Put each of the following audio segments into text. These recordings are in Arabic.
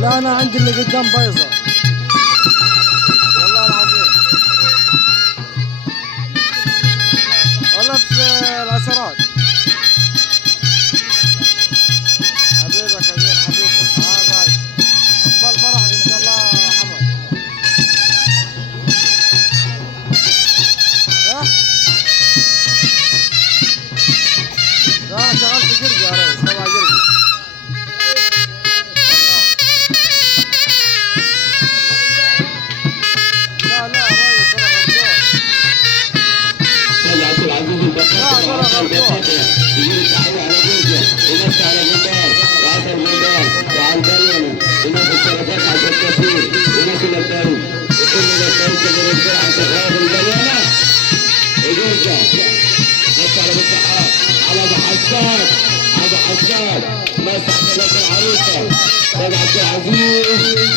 لا انا عندي اللي قدام بيضة والله العظيم، والله في العشرات. حبيبك كبير حبيبي، باش عقبال فرحك ان شاء الله يا حمد. ها؟ لا انا شغال في جرجة يا ريس، تبع جرجة. لا لا يا ريس انا غردون. سيد عبد العزيز البكار لا انا غردون. يجي يتعالى على جوزه ويمسي على جندار وعسل جندار وعلى البليانه وناس الشركات عشان التسويق وناس الابدان وكل الابدان كبير الدرع عشان غرض البليانه وجوزه مسي على بالصحاب على ابو حسان ابو حسان مسي على بنات العروسه سيد عبد العزيز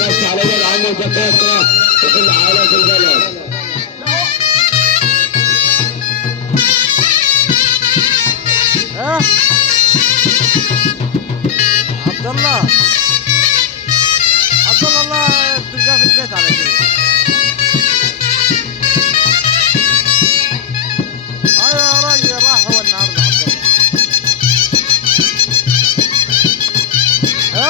مسي على ولاد عمه الدكاتره وكل عائلات البلد. ها؟ عبد الله عبد الله الله تلقاه في البيت على كذا. ايوه يا راجل راح هو النهارده عبد الله. ها؟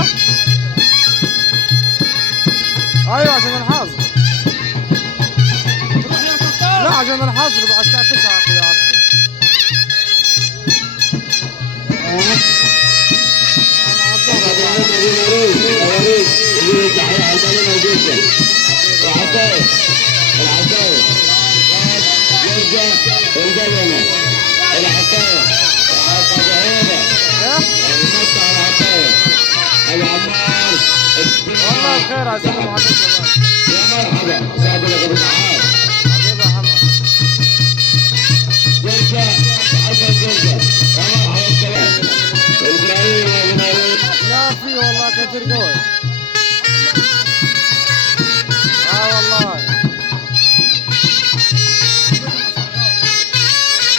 ايوه عشان الحظر. لا عشان الحظر بعد الساعة 9 كذا أكثر. والله بخير عزيزي محمد شباب. يا مرحبا سعد لك ابو سعاد حبيبي يا حمد. جرجة عسل جرجة يا مرحبا السلام ابراهيم يا ابراهيم. لا في والله كثير قوي. والله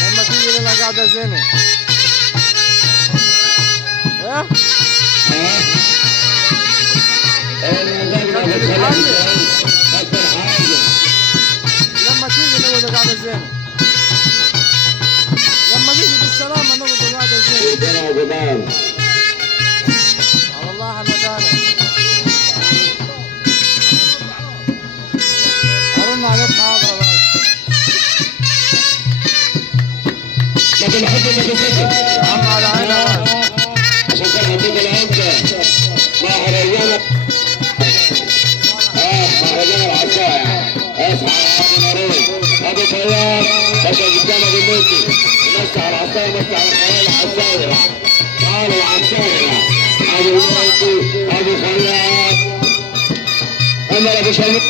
لما تيجي لنا قاعدة زينة. ايه؟ لما تيجي نقعد قاعدة زينة. لما تيجي بالسلامة نقعد قاعدة زينة. على الله حمدانا. أرن عليك حاضر بس. لكن الحب اللي في السجن يا عم على عيني عشان كان حبيب العمدة مهرجان مهرجان العصاية اصحى ابو نارين ابو طيار باشا قدام ابو موتي يمسي على العصاية يمسي على الخيال العصاية قالوا العصاية ابو موتي ابو خيال عمر ابو شمس.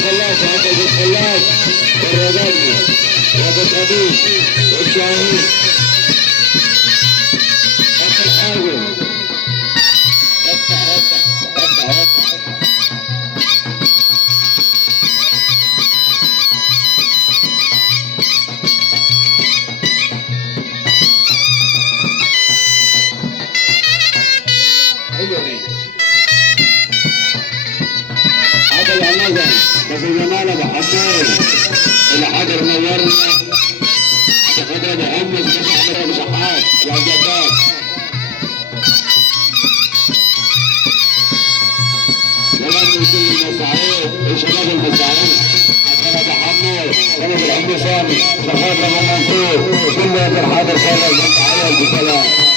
خلاص عند ابو الخلاص والرجالي وابو الخبيب والشاهين اخر حاجه افتح هذا العنزه بس الجمال ابو حمود الحجر نورنا الخضره بهمس مش احمد ابو شحات يا جداد ولم كل المساعيد وشباب المساعيد عشان ابو حمود ولد العم سامي شخاط ابو منصور كله في الحاضر صار العيال بسلام.